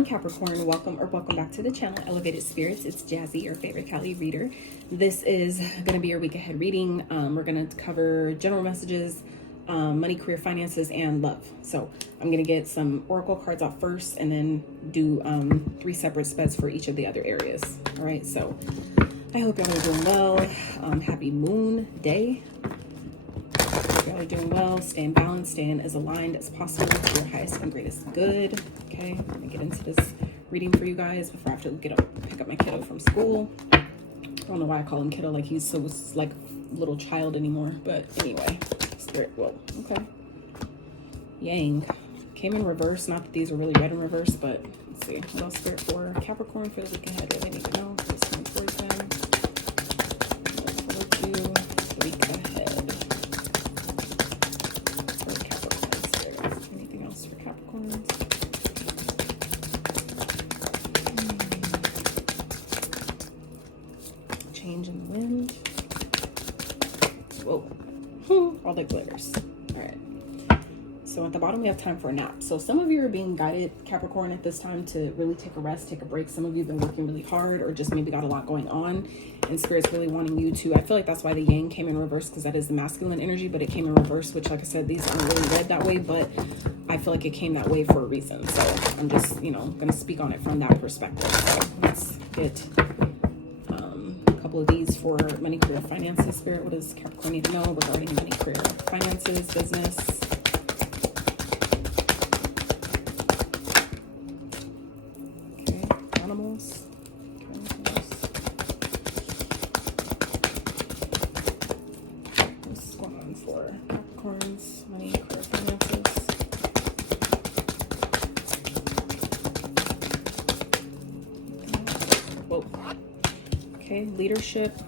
on, Capricorn? Welcome back to the channel, Elevated Spirits. It's Jazzy, your favorite Cali reader. This is going to be your week ahead reading. We're going to cover general messages, money, career, finances, and love. So I'm going to get some oracle cards out first and then do 3 separate spreads for each of the other areas. All right, so I hope y'all are doing well. Happy moon day. Y'all are doing well, staying balanced, staying as aligned as possible to your highest and greatest good. Okay, let me get into this reading for you guys before I have to pick up my kiddo from school. I don't know why I call him kiddo, like he's so like a little child anymore, but anyway, spirit, well, okay. Yang came in reverse, not that these are really read in reverse, but let's see, what else spirit for Capricorn for the week ahead, what they need to know, this one towards them, look forward to the week ahead. Change in the wind. Whoa. All the glitters. All right. So at the bottom, we have time for a nap. So some of you are being guided, Capricorn, at this time to really take a rest, take a break. Some of you have been working really hard or just maybe got a lot going on. And Spirit's really wanting you to, I feel like that's why the Yang came in reverse, because that is the masculine energy, but it came in reverse, which, like I said, these aren't really read that way, but I feel like it came that way for a reason. So I'm just, going to speak on it from that perspective. So let's get of these for money, career, finances. Spirit, what does Capricorn need to know regarding money, career, finances, business? Okay, animals. What's going on for Capricorn's money, career, finances? Whoa. Okay, leadership,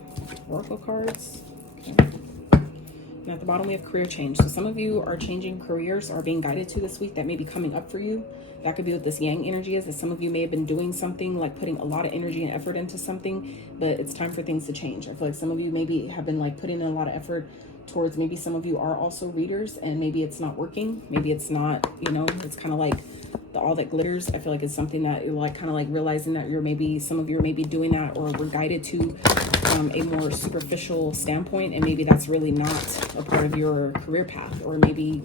oracle cards. Okay. And at the bottom, we have career change. So some of you are changing careers or being guided to this week that may be coming up for you. That could be what this Yang energy is, that some of you may have been doing something, like putting a lot of energy and effort into something, but it's time for things to change. I feel like some of you maybe have been like putting in a lot of effort towards, maybe some of you are also readers and maybe it's not working. Maybe it's not, it's kind of like all that glitters. I feel like it's something that you're like kind of like realizing that some of you are maybe doing that, or were guided to a more superficial standpoint, and maybe that's really not a part of your career path, or maybe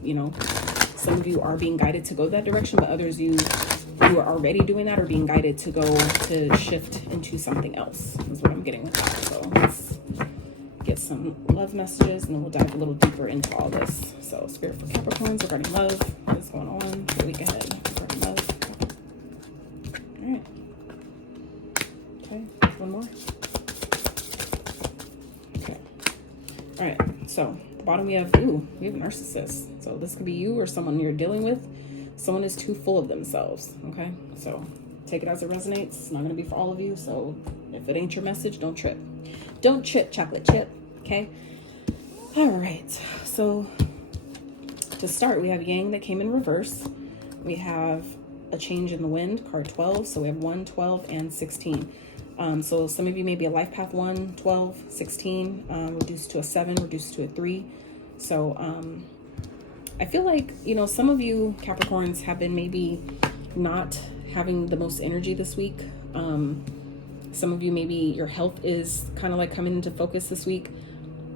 some of you are being guided to go that direction, but others you who are already doing that are being guided to go to shift into something else, is what I'm getting with that. So let's get some love messages and then we'll dive a little deeper into all this. So Spirit for Capricorns regarding love, what's going on for the week ahead regarding love? All right. Okay, one more. Okay. All right, so at the bottom we have a narcissist. So this could be you or someone you're dealing with. Someone is too full of themselves, okay? So take it as it resonates. It's not gonna be for all of you, so if it ain't your message, don't trip. Don't trip, chocolate chip, okay? All right, so to start, we have Yang that came in reverse. We have a change in the wind, card 12. So we have 1, 12, and 16. So some of you may be a life path 1, 12, 16, reduced to a 7, reduced to a 3. So I feel like, some of you Capricorns have been maybe not having the most energy this week. Some of you, maybe your health is kind of like coming into focus this week.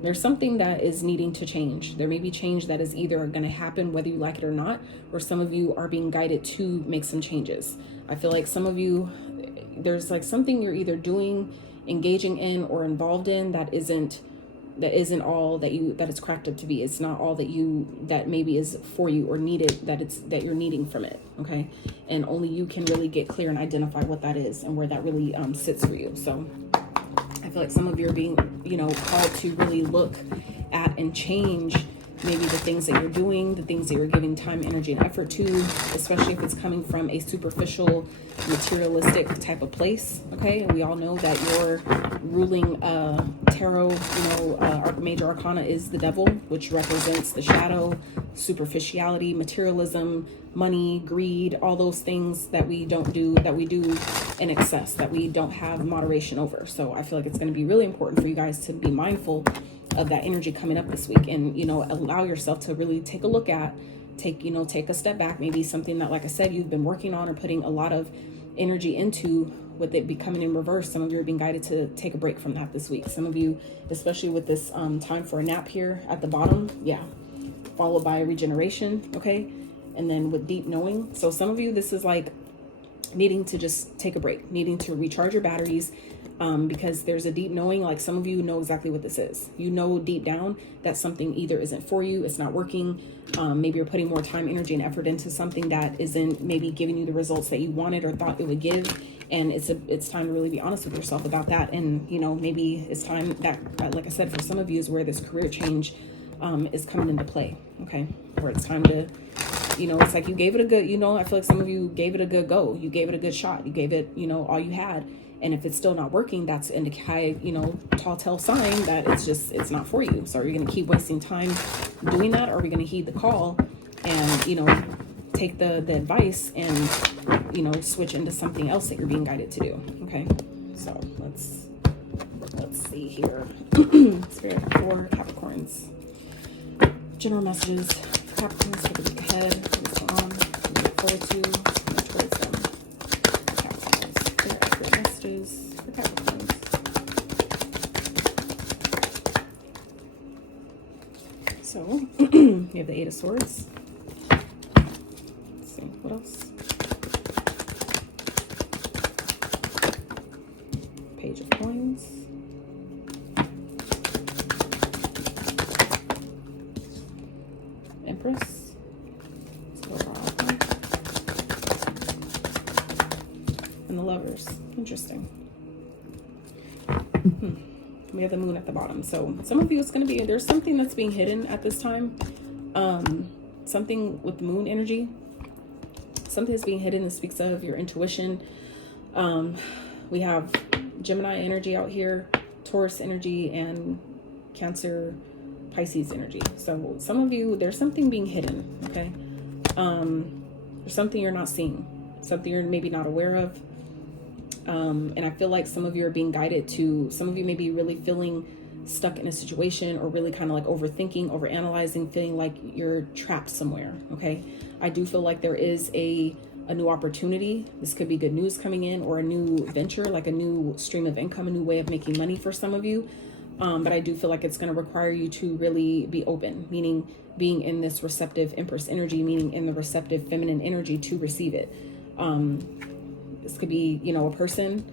There's something that is needing to change. There may be change that is either going to happen whether you like it or not, or some of you are being guided to make some changes. I feel like some of you, there's like something you're either doing, engaging in, or involved in that isn't all that it's cracked up to be. It's not all that maybe is for you or needed, that you're needing from it. Okay. And only you can really get clear and identify what that is and where that really sits for you. So I feel like some of you are being, called to really look at and change maybe the things that you're doing, the things that you're giving time, energy, and effort to, especially if it's coming from a superficial, materialistic type of place, okay? And we all know that your ruling tarot, our major arcana is the devil, which represents the shadow, superficiality, materialism, money, greed, all those things that we don't do, that we do in excess, that we don't have moderation over. So I feel like it's going to be really important for you guys to be mindful of that energy coming up this week, and allow yourself to really take a look at, take a step back, maybe something that, like I said, you've been working on or putting a lot of energy into with it becoming in reverse, some of you are being guided to take a break from that this week. Some of you, especially with this time for a nap here at the bottom, yeah, followed by regeneration, okay? And then with deep knowing. So some of you, this is like needing to just take a break, needing to recharge your batteries, because there's a deep knowing. Like some of you know exactly what this is. You know deep down that something either isn't for you, it's not working. Maybe you're putting more time, energy, and effort into something that isn't maybe giving you the results that you wanted or thought it would give. And it's time to really be honest with yourself about that. And, you know, maybe it's time that, like I said, for some of you is where this career change is coming into play, okay? Where it's time to, you know, it's like you gave it a good, you know, I feel like some of you gave it a good go. You gave it a good shot. You gave it, you know, all you had. And if it's still not working, that's a high, you know, telltale sign that it's not for you. So are you going to keep wasting time doing that? Or are we going to heed the call and, you know, take the advice and, you know, switch into something else that you're being guided to do? Okay. So let's see here. Spirit for Capricorns. General messages for Capricorns for the week ahead. What's going on? What to look forward to and towards them. Capricorns. Their accurate messages for Capricorns. So we have the Eight of Swords. Let's see what else. Page of Coins. Empress. And the Lovers. Interesting. We have the Moon at the bottom. So some of you, it's going to be, there's something that's being hidden at this time. Something with the Moon energy. Something that's being hidden that speaks of your intuition. We have Gemini energy out here, Taurus energy, and Cancer, Pisces energy. So some of you, there's something being hidden, okay? There's something you're not seeing, something you're maybe not aware of. And I feel like some of you are being guided to, some of you may be really feeling stuck in a situation or really kind of like overthinking, overanalyzing, feeling like you're trapped somewhere, okay? I do feel like there is a new opportunity. This could be good news coming in, or a new venture, like a new stream of income, a new way of making money for some of you. But I do feel like it's going to require you to really be open, meaning being in this receptive Empress energy, meaning in the receptive feminine energy to receive it. This could be, you know, a person,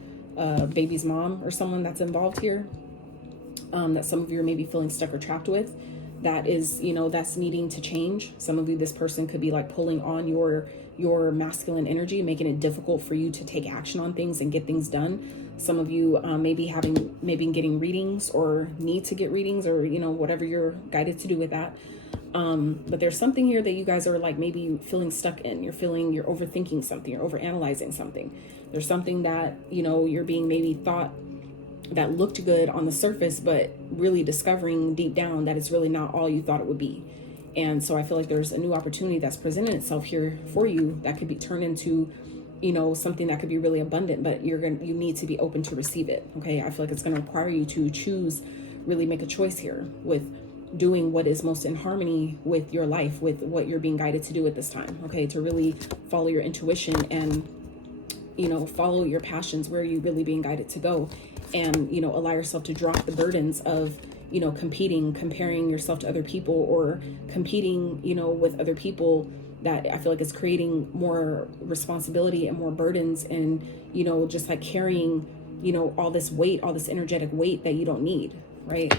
baby's mom, or someone that's involved here, that some of you are maybe feeling stuck or trapped with, that is, you know, that's needing to change. Some of you, this person could be like pulling on your masculine energy, making it difficult for you to take action on things and get things done. Some of you maybe getting readings or need to get readings, or, you know, whatever you're guided to do with that. But there's something here that you guys are like maybe feeling stuck in. You're overthinking something, you're overanalyzing something. There's something that, you know, you're being maybe thought that looked good on the surface, but really discovering deep down that it's really not all you thought it would be. And so I feel like there's a new opportunity that's presented itself here for you that could be turned into, you know, something that could be really abundant, but you need to be open to receive it. Okay. I feel like it's going to require you to choose, really make a choice here with doing what is most in harmony with your life, with what you're being guided to do at this time. Okay. To really follow your intuition and, you know, follow your passions, where you're really being guided to go, and, you know, allow yourself to drop the burdens of, you know, comparing yourself to other people, or competing, you know, with other people. That I feel like is creating more responsibility and more burdens, and, you know, just like carrying, you know, all this weight, all this energetic weight that you don't need, right?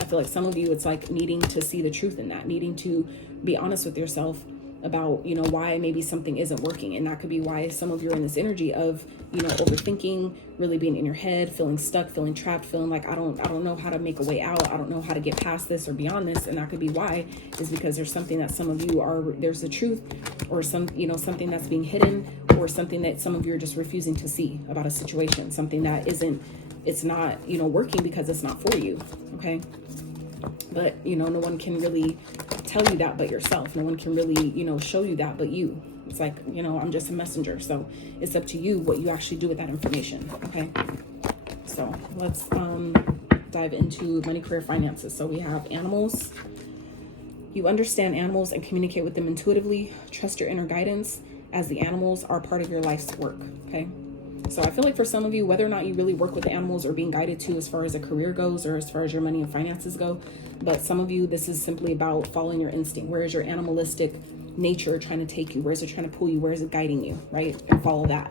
I feel like some of you, it's like needing to see the truth in that, needing to be honest with yourself about, you know, why maybe something isn't working. And that could be why some of you are in this energy of, you know, overthinking, really being in your head, feeling stuck, feeling trapped, feeling like I don't know how to make a way out. I don't know how to get past this or beyond this. And that could be why, is because there's something that some of you there's the truth, or some, you know, something that's being hidden, or something that some of you are just refusing to see about a situation, something that it's not, you know, working because it's not for you. Okay. But, you know, no one can really tell you that but yourself. No one can really, you know, show you that but you. It's like, you know, I'm just a messenger. So it's up to you what you actually do with that information. Okay. So let's dive into money, career, finances. So we have animals. You understand animals and communicate with them intuitively. Trust your inner guidance. as the animals are part of your life's work, okay? So I feel like for some of you, whether or not you really work with the animals or being guided to as far as a career goes or as far as your money and finances go, but some of you, this is simply about following your instinct. Where is your animalistic nature trying to take you? Where is it trying to pull you? Where is it guiding you, right? And follow that.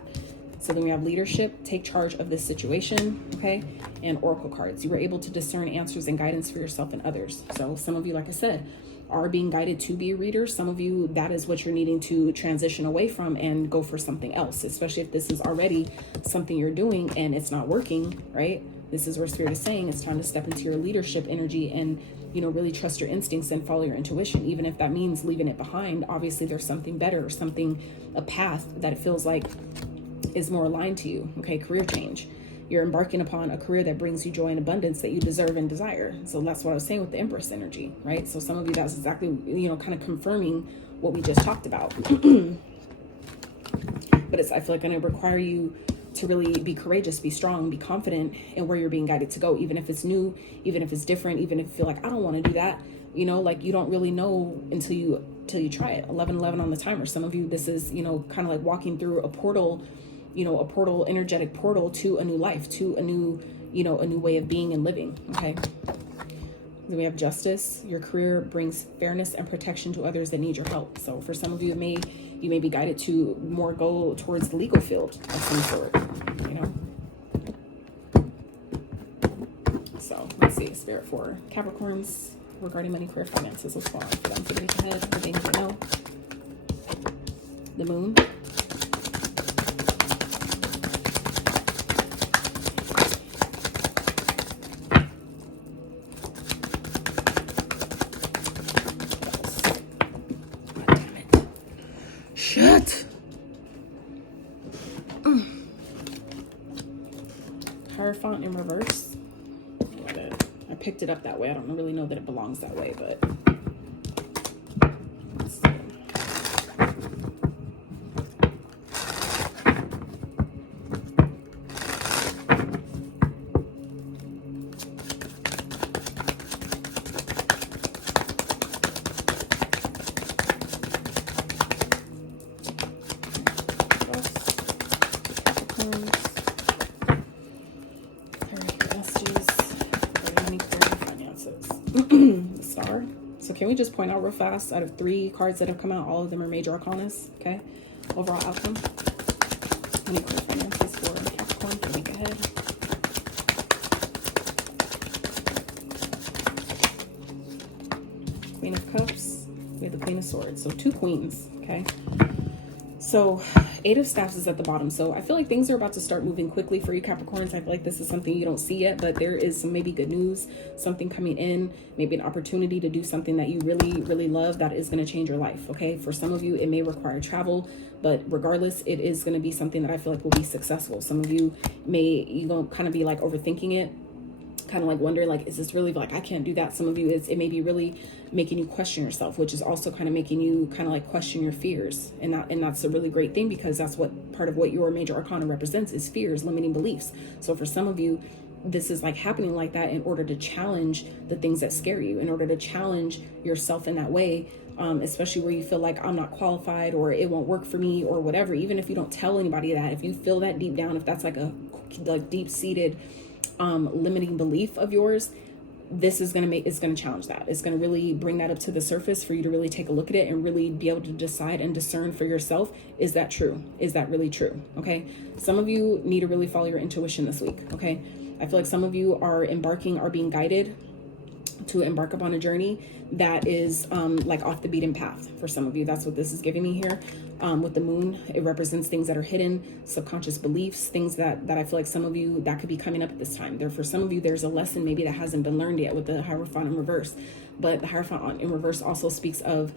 So then we have leadership, take charge of this situation, okay? And oracle cards. You were able to discern answers and guidance for yourself and others. So some of you, like I said, are being guided to be a reader. Some of you, that is what you're needing to transition away from and go for something else, especially if this is already something you're doing and it's not working, right? This is where Spirit is saying it's time to step into your leadership energy and, you know, really trust your instincts and follow your intuition. Even if that means leaving it behind, obviously there's something better, something, a path that it feels like is more aligned to you, okay? Career change. You're embarking upon a career that brings you joy and abundance that you deserve and desire. So that's what I was saying with the Empress energy, right? So some of you, that's exactly, you know, kind of confirming what we just talked about. But it's, I feel like, going to require you to really be courageous, be strong, be confident in where you're being guided to go, even if it's new, even if it's different, even if you feel like, I don't want to do that, you know, like you don't really know until you try it. 11:11 on the timer. Some of you, this is, you know, kind of like walking through a portal, you know, a portal, energetic portal to a new life, to a new, you know, a new way of being and living, okay? Then we have justice. Your career brings fairness and protection to others that need your help. So for some of you, you may be guided to more go towards the legal field of some sort, you know? So let's see, Spirit for Capricorns regarding money, career, finances. What's going on for them for the week ahead? What they need to know. The moon. Hierophant in reverse. I picked it up that way. I don't really know that it belongs that way, but let's see. Star. So can we just point out real fast, out of 3 cards that have come out, all of them are major arcanas, okay? Overall outcome. Any clear finances for Capricorn for the week ahead? Queen of Cups. We have the Queen of Swords. So 2 queens, okay? So 8 of Staffs is at the bottom. So I feel like things are about to start moving quickly for you Capricorns. I feel like this is something you don't see yet, but there is some maybe good news, something coming in, maybe an opportunity to do something that you really, really love that is going to change your life, okay? For some of you, it may require travel, but regardless, it is going to be something that I feel like will be successful. Some of you you gonna kind of be like overthinking it, kind of like wondering like, is this really, like, I can't do that. Some of you, it may be really making you question yourself, which is also kind of making you kind of like question your fears. And that's a really great thing, because that's what part of what your major arcana represents is fears, limiting beliefs. So for some of you, this is like happening like that in order to challenge the things that scare you, in order to challenge yourself in that way, especially where you feel like I'm not qualified or it won't work for me or whatever. Even if you don't tell anybody that, if you feel that deep down, if that's like a deep-seated limiting belief of yours, this is going to challenge that. It's going to really bring that up to the surface for you to really take a look at it and really be able to decide and discern for yourself. Is that true? Is that really true? Okay. Some of you need to really follow your intuition this week. Okay. I feel like some of you are being guided to embark upon a journey that is like off the beaten path. For some of you, that's what this is giving me here. With the moon, it represents things that are hidden, subconscious beliefs, things that I feel like some of you, that could be coming up at this time. There, for some of you, there's a lesson maybe that hasn't been learned yet with the Hierophant in reverse. But the Hierophant in reverse also speaks of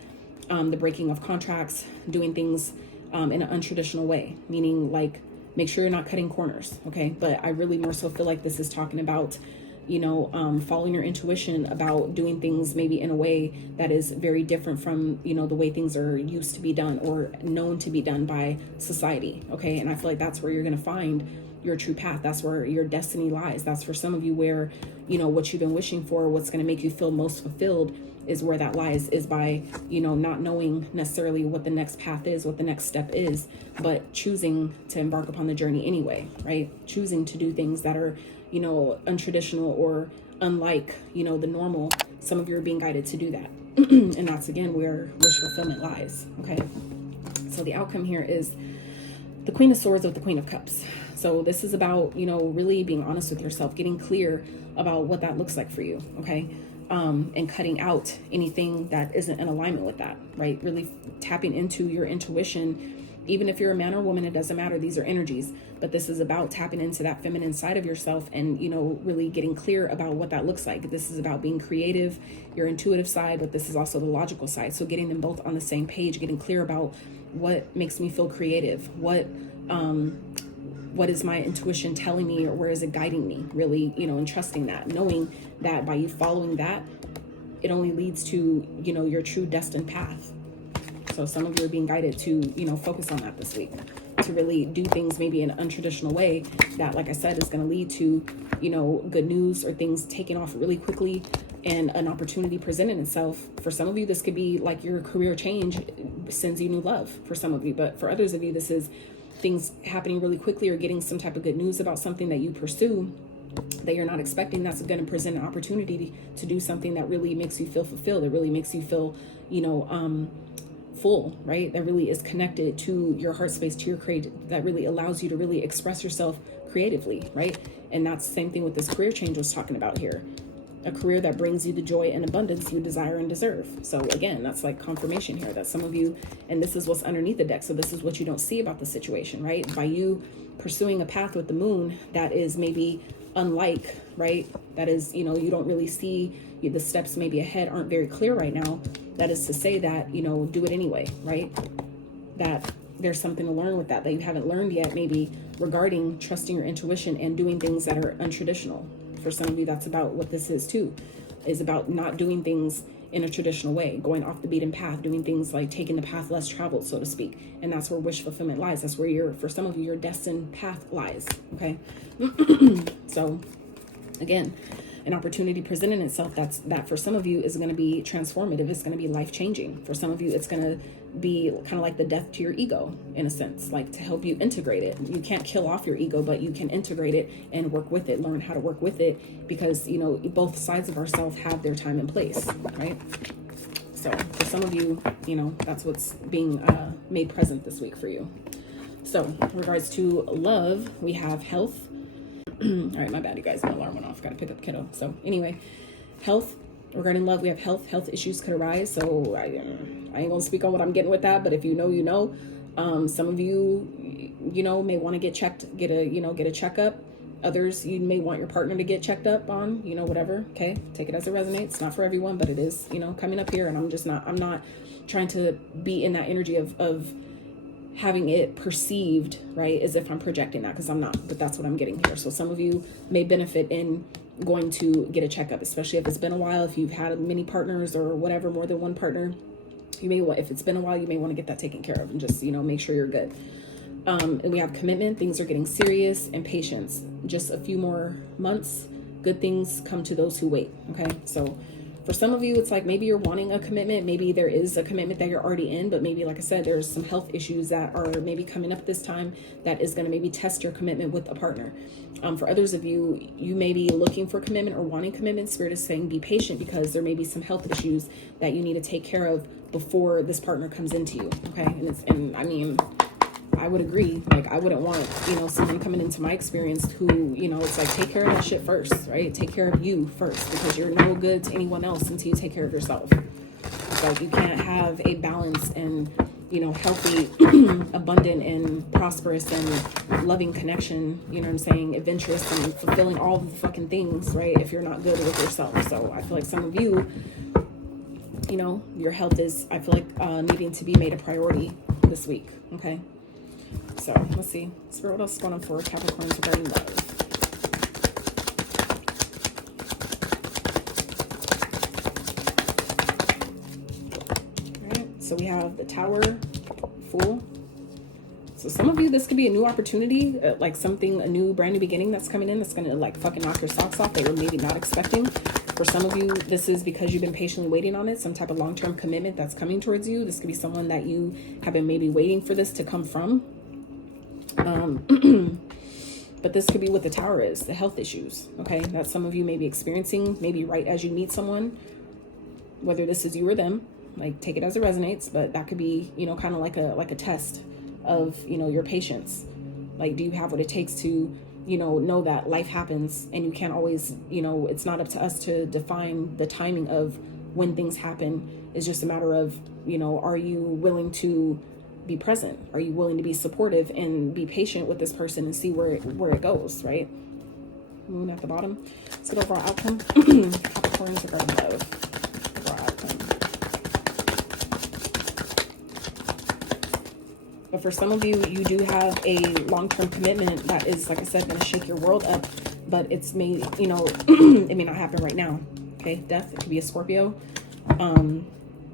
the breaking of contracts, doing things in an untraditional way, meaning like make sure you're not cutting corners, okay? But I really more so feel like this is talking about, you know, following your intuition about doing things maybe in a way that is very different from, you know, the way things are used to be done or known to be done by society, okay? And I feel like that's where you're going to find your true path. That's where your destiny lies. That's for some of you where, you know, what you've been wishing for, what's going to make you feel most fulfilled is where that lies, is by, you know, not knowing necessarily what the next path is, what the next step is, but choosing to embark upon the journey anyway, right? Choosing to do things that are, you know, untraditional or unlike, you know, the normal. Some of you are being guided to do that. And that's, again, where wish fulfillment lies, okay? So the outcome here is the Queen of Swords with the Queen of Cups. So this is about, you know, really being honest with yourself, getting clear about what that looks like for you, okay? And cutting out anything that isn't in alignment with that, right? Really tapping into your intuition. Even if you're a man or woman, it doesn't matter. These are energies. But this is about tapping into that feminine side of yourself and, you know, really getting clear about what that looks like. This is about being creative, your intuitive side, but this is also the logical side. So getting them both on the same page, getting clear about what makes me feel creative, what is my intuition telling me, or where is it guiding me, really, you know, and trusting that, knowing that by you following that, it only leads to, you know, your true destined path. So some of you are being guided to, you know, focus on that this week, to really do things maybe in an untraditional way that, like I said, is going to lead to, you know, good news or things taking off really quickly and an opportunity presenting itself. For some of you, this could be like your career change sends you new love for some of you, but for others of you, this is things happening really quickly or getting some type of good news about something that you pursue that you're not expecting. That's going to present an opportunity to do something that really makes you feel fulfilled. That really makes you feel, you know, full, right? That really is connected to your heart space, to your creative, that really allows you to really express yourself creatively, right? And that's the same thing with this career change I was talking about here. A career that brings you the joy and abundance you desire and deserve. So again, that's like confirmation here that some of you, and this is what's underneath the deck, so this is what you don't see about the situation, right? By you pursuing a path with the moon that is maybe unlike, right? That is, you know, you don't really see, the steps maybe ahead aren't very clear right now. That is to say that, you know, do it anyway, right? That there's something to learn with that you haven't learned yet, maybe regarding trusting your intuition and doing things that are untraditional. For some of you, that's about what this is too, is about not doing things in a traditional way, going off the beaten path, doing things like taking the path less traveled, so to speak. And that's where wish fulfillment lies. That's where for some of you, your destined path lies, okay? So again, an opportunity presenting itself that for some of you is going to be transformative. It's going to be life-changing. For some of you, it's going to be kind of like the death to your ego, in a sense, like to help you integrate it. You can't kill off your ego, but you can integrate it and work with it, learn how to work with it, because, you know, both sides of ourselves have their time and place, right? So for some of you, you know, that's what's being made present this week for you. So in regards to love, we have health. All right, my bad, you guys. My alarm went off. Got to pick up kiddo. So anyway, health. Regarding love, we have health issues could arise. So I ain't gonna speak on what I'm getting with that, but if you know, you know. Some of you, you know, may want to get a checkup. Others, you may want your partner to get checked up on, you know, whatever. Okay, take it as it resonates. It's not for everyone, but it is, you know, coming up here, and I'm not trying to be in that energy of having it perceived, right, as if I'm projecting that, because I'm not, but that's what I'm getting here. So some of you may benefit in going to get a checkup, especially if it's been a while, if you've had many partners or whatever, more than one partner, you may want, if it's been a while, you may want to get that taken care of and just, you know, make sure you're good. And we have commitment, things are getting serious, and patience. Just a few more months, good things come to those who wait, okay? So for some of you, it's like maybe you're wanting a commitment. Maybe there is a commitment that you're already in, but maybe, like I said, there's some health issues that are maybe coming up this time that is going to maybe test your commitment with a partner. For others of you, you may be looking for commitment or wanting commitment. Spirit is saying be patient, because there may be some health issues that you need to take care of before this partner comes into you, okay? And I mean, I would agree. Like, I wouldn't want, you know, someone coming into my experience who, you know, it's like, take care of that shit first, right? Take care of you first, because you're no good to anyone else until you take care of yourself. It's like, you can't have a balanced and, you know, healthy, abundant and prosperous and loving connection, you know what I'm saying, adventurous and fulfilling all the fucking things, right, if you're not good with yourself. So I feel like some of you, you know, your health is, I feel like, needing to be made a priority this week, okay? So let's see. Spirit, what else is going on for Capricorns regarding love? All right. So we have the Tower, Fool. So some of you, this could be a new opportunity, like something, a new, brand new beginning that's coming in that's going to like fucking knock your socks off that you're maybe not expecting. For some of you, this is because you've been patiently waiting on it, some type of long-term commitment that's coming towards you. This could be someone that you have been maybe waiting for this to come from. But this could be what the Tower is, the health issues, okay? That some of you may be experiencing, maybe right as you meet someone, whether this is you or them, like take it as it resonates, but that could be, you know, kind of like a test of, you know, your patience. Like, do you have what it takes to, you know that life happens and you can't always, you know, it's not up to us to define the timing of when things happen. It's just a matter of, you know, are you willing to be present? Are you willing to be supportive and be patient with this person and see where it goes, right? Moon at the bottom. Let's go over our outcome. Capricorns regarding love. Over our outcome. But for some of you, you do have a long-term commitment that is, like I said, going to shake your world up. But it's may, you know, it may not happen right now. Okay, death. It could be a Scorpio.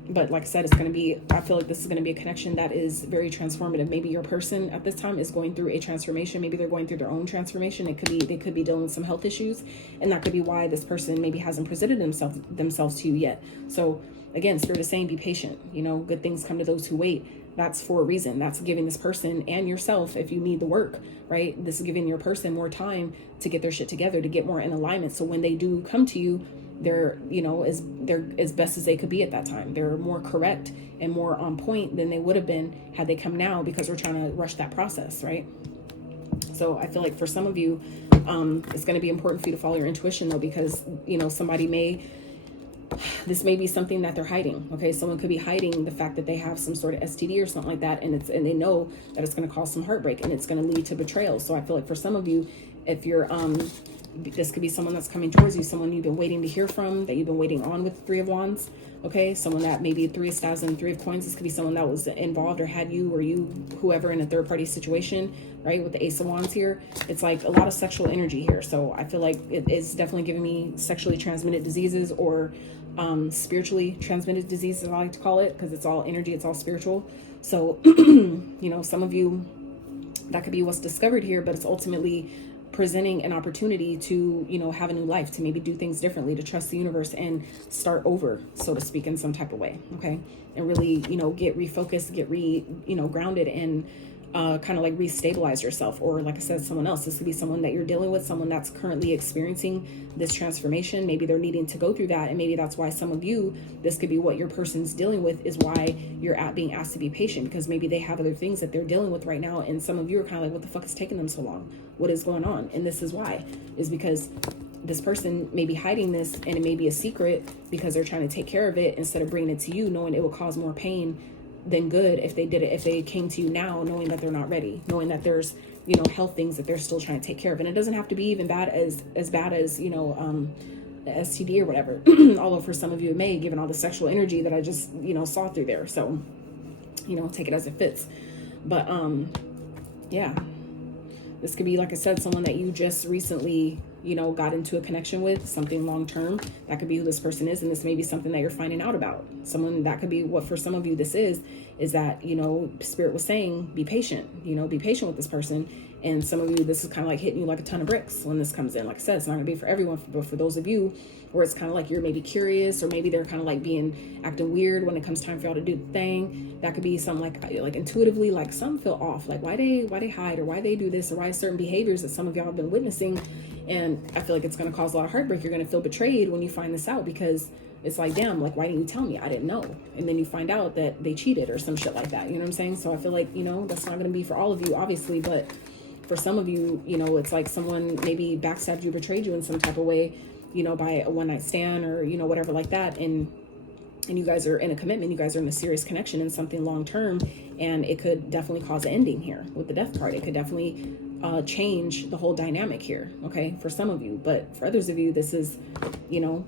But like I said, it's going to be, I feel like this is going to be a connection that is very transformative. Maybe your person at this time is going through a transformation. Maybe they're going through their own transformation. It could be, they could be dealing with some health issues, and that could be why this person maybe hasn't presented themselves to you yet. So again, Spirit is saying, be patient. You know, good things come to those who wait. That's for a reason. That's giving this person and yourself, if you need the work, right? This is giving your person more time to get their shit together, to get more in alignment. So when they do come to you, they're, you know, they're as best as they could be at that time. They're more correct and more on point than they would have been had they come now, because we're trying to rush that process, right? So I feel like for some of you, it's going to be important for you to follow your intuition, though, because, you know, this may be something that they're hiding. Okay, someone could be hiding the fact that they have some sort of STD or something like that, and they know that it's going to cause some heartbreak and it's going to lead to betrayal. So I feel like for some of you, if you're this could be someone that's coming towards you, someone you've been waiting to hear from, that you've been waiting on with the Three of Wands. Okay, someone that maybe Three of Staves and Three of Coins. This could be someone that was involved or had you or whoever in a third party situation, right? With the Ace of Wands here, it's like a lot of sexual energy here. So I feel like it is definitely giving me sexually transmitted diseases, or spiritually transmitted diseases, I like to call it, because it's all energy, it's all spiritual. So you know, some of you, that could be what's discovered here, but it's ultimately presenting an opportunity to, you know, have a new life, to maybe do things differently, to trust the universe and start over, so to speak, in some type of way. Okay, and really, you know, get refocused, get grounded, and kind of like restabilize yourself. Or like I said, someone else, this could be someone that you're dealing with, someone that's currently experiencing this transformation. Maybe they're needing to go through that, and maybe that's why some of you, this could be what your person's dealing with, is why you're being asked to be patient, because maybe they have other things that they're dealing with right now, and some of you are kind of like, what the fuck is taking them so long? What is going on? And this is why, is because this person may be hiding this, and it may be a secret because they're trying to take care of it instead of bringing it to you, knowing it will cause more pain than good if they did it, if they came to you now, knowing that they're not ready, knowing that there's, you know, health things that they're still trying to take care of. And it doesn't have to be even bad as you know, the STD or whatever. Although for some of you it may, given all the sexual energy that I just, you know, saw through there. So, you know, take it as it fits. But yeah, this could be, like I said, someone that you just recently, you know, got into a connection with, something long-term. That could be who this person is. And this may be something that you're finding out about. Someone that could be what, for some of you, this is that, you know, Spirit was saying, be patient, you know, be patient with this person. And some of you, this is kind of like hitting you like a ton of bricks when this comes in. Like I said, it's not gonna be for everyone, but for those of you where it's kind of like you're maybe curious, or maybe they're kind of like acting weird when it comes time for y'all to do the thing. That could be something like intuitively, like some feel off, like why they hide, or why they do this, or why certain behaviors that some of y'all have been witnessing. And I feel like it's going to cause a lot of heartbreak. You're going to feel betrayed when you find this out, because it's like, damn, like, why didn't you tell me? I didn't know. And then you find out that they cheated or some shit like that. You know what I'm saying? So I feel like, you know, that's not going to be for all of you, obviously, but for some of you, you know, it's like someone maybe backstabbed you, betrayed you in some type of way, you know, by a one-night stand, or, you know, whatever like that. And you guys are in a commitment, you guys are in a serious connection in something long-term, and it could definitely cause an ending here with the Death card. It could definitely change the whole dynamic here, okay, for some of you. But for others of you, this is, you know,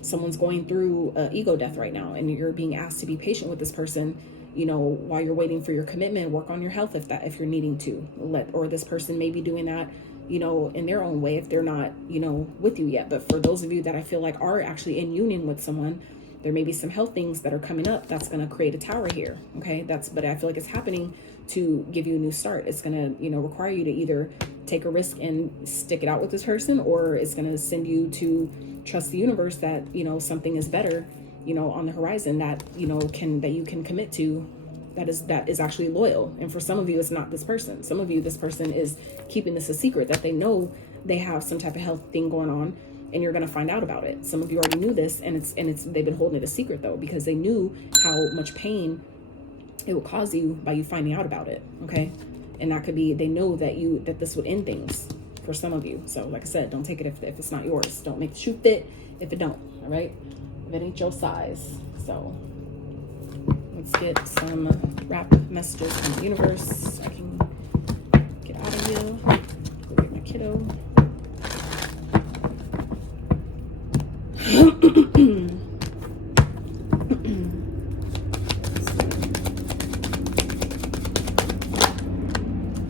someone's going through ego death right now, and you're being asked to be patient with this person, you know, while you're waiting for your commitment. Work on your health if you're needing to, or this person may be doing that, you know, in their own way if they're not, you know, with you yet. But for those of you that I feel like are actually in union with someone, There may be some health things that are coming up that's going to create a tower here. Okay. But I feel like it's happening to give you a new start. It's going to, you know, require you to either take a risk and stick it out with this person, or it's going to send you to trust the universe that, you know, something is better, you know, on the horizon that, you know, that you can commit to, that is actually loyal. And for some of you, it's not this person. Some of you, this person is keeping this a secret, that they know they have some type of health thing going on, and you're going to find out about it. Some of you already knew this, and they've been holding it a secret though, because they knew how much pain it will cause you by you finding out about it. Okay. And that could be, they know that this would end things for some of you. So like I said, don't take it if it's not yours. Don't make the shoe fit if it don't. All right. If it ain't your size. So let's get some wrap messages from the universe. I can get out of here. Go get my kiddo.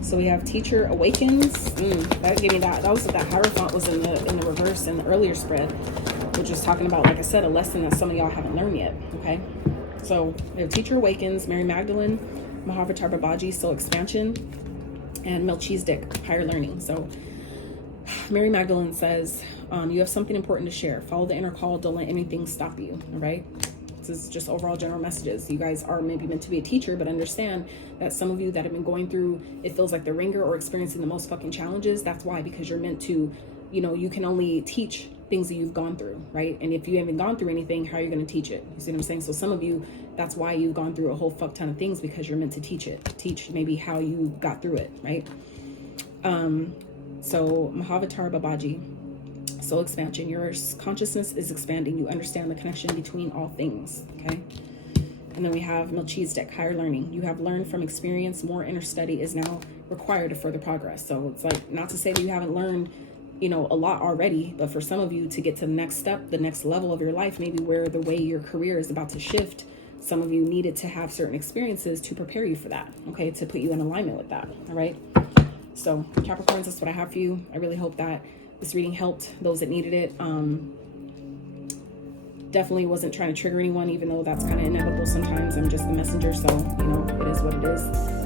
So we have teacher awakens. That gave me that. That was what that Hierophant was in the reverse in the earlier spread, which is talking about, like I said, a lesson that some of y'all haven't learned yet. Okay. So we have teacher awakens, Mary Magdalene, Mahavatar Babaji, soul expansion, and Melchizedek, higher learning. So Mary Magdalene says, you have something important to share. Follow the inner call. Don't let anything stop you. All right. This is just overall general messages. You guys are maybe meant to be a teacher, but understand that some of you that have been going through, it feels like the ringer or experiencing the most fucking challenges. That's why, because you're meant to, you know, you can only teach things that you've gone through, right? And if you haven't gone through anything, how are you going to teach it? You see what I'm saying? So some of you, that's why you've gone through a whole fuck ton of things, because you're meant to teach it. Teach maybe how you got through it, right? So Mahavatar Babaji, soul expansion. Your consciousness is expanding. You understand the connection between all things. Okay. And then we have Melchizedek, higher learning. You have learned from experience. More inner study is now required to further progress. So it's like, not to say that you haven't learned, you know, a lot already, but for some of you to get to the next step, the next level of your life, maybe where the way your career is about to shift, some of you needed to have certain experiences to prepare you for that. Okay. To put you in alignment with that. All right. So Capricorns, that's what I have for you. I really hope that this reading helped those that needed it. Definitely wasn't trying to trigger anyone, even though that's kind of inevitable sometimes. I'm just the messenger, so, you know, it is what it is.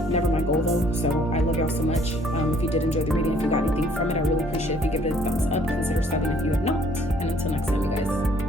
Never my goal, though. So I love y'all so much. If you did enjoy the reading, if you got anything from it, I really appreciate it if you give it a thumbs up. Consider subbing if you have not. And until next time, you guys.